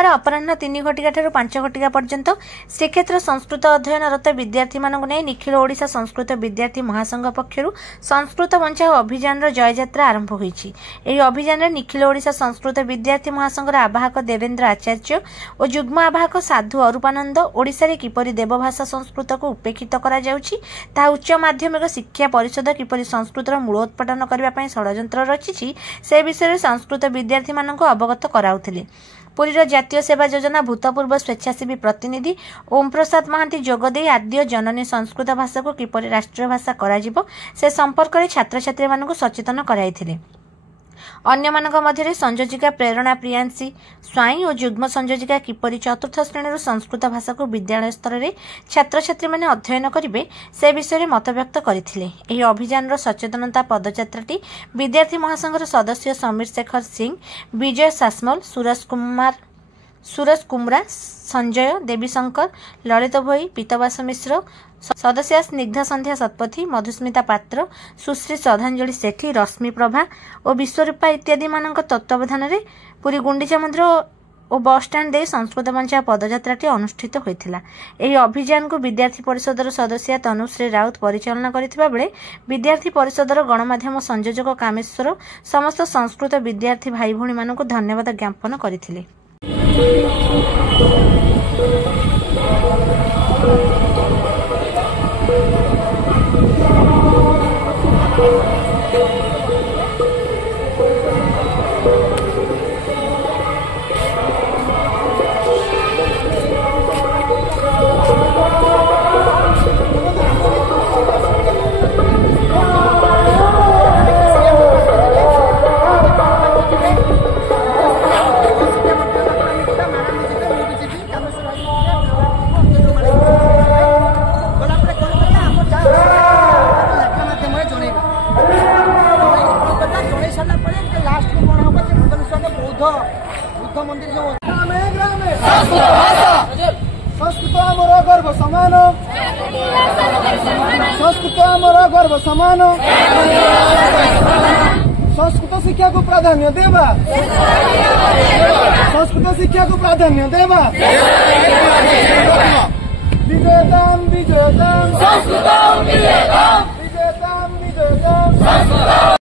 गुरुवार अपराह्न 3 घटिका ठारू 5 घटिका पर्यंत श्रीक्षेत्र संस्कृत अध्ययनरत विद्यार्थी मानक नहीं निखिल ओडिशा संस्कृत विद्यार्थी महासंघ पक्षरु संस्कृत बंचाओ अभियान जययात्रा आरंभ होईछि। एही अभियान निखिल ओडिशा संस्कृत विद्यार्थी महासंघर आवाहक देवेंद्र आचार्य और जुग्म आवाहक साधु अरूपानंद ओडिशा रे किपरि देवभाषा संस्कृत को उपेक्षित करा जाउछि ता उच्च माध्यमिक शिक्षा परिषद किपरि संस्कृतर मूलोत्पाटन करबा पई षडयंत्र रचिछि से विषय संस्कृत विद्यार्थी मानक अवगत कराउथिले। पुरीर जातीय सेवा योजना भूतपूर्व स्वेच्छासेवी प्रतिनिधि ओम प्रसाद महांती जोगदे आद्य जननी संस्कृत भाषा को किपरि राष्ट्रीय भाषा कराजिबो से संपर्क में छात्र छात्री मानक सचेतन कराइथिले। अन्य मानक मध्य संयोजिका प्रेरणा प्रियांशी स्वाई और जुग्म संयोजिका किपरि चतुर्थ श्रेणी संस्कृत भाषा को विद्यालय स्तर में छात्र छात्री माने अध्ययन करेंगे से विषय मत व्यक्त करथिले। एही अभियान सचेतनता पदयात्राटी विद्यार्थी महासंघर सदस्य समीर शेखर सिंह, विजय सासमल, सूरज कुमरा, संजय देवीशंकर, ललित भोई, पीतवास मिश्र, सदस्य स्निग्धा संध्या सतपथी, मधुस्मिता पात्र, सुश्री श्रद्धांजलि सेठी, रश्मि प्रभा और विश्वरूपा इत्यादि मानक तत्वावधान में पुरी गुंडीचा मंदिर और बस स्टाण्ड दे संस्कृत बंचा पदयात्राटी अनुष्ठित होइथिला। एही अभियान को विद्यार्थी परिषदर सदस्य तनुश्री राउत परिचालना करिथिबा बेले विद्यार्थी परिषदर गणमाध्यम संयोजक कामेश्वर समस्त संस्कृत विद्यार्थी भाई भौणी मानक धन्यवाद ज्ञापन करथिले। बुद्ध मंदिर जो संस्कृत आमर गर्व समान, संस्कृत आमर गर्व समान, संस्कृत शिक्षा को प्राधान्य देवा, संस्कृत शिक्षा को प्राधान्य देवा। विजयताम विजयताम संस्कृतम विजयताम, विजयताम विजयताम संस्कृतम।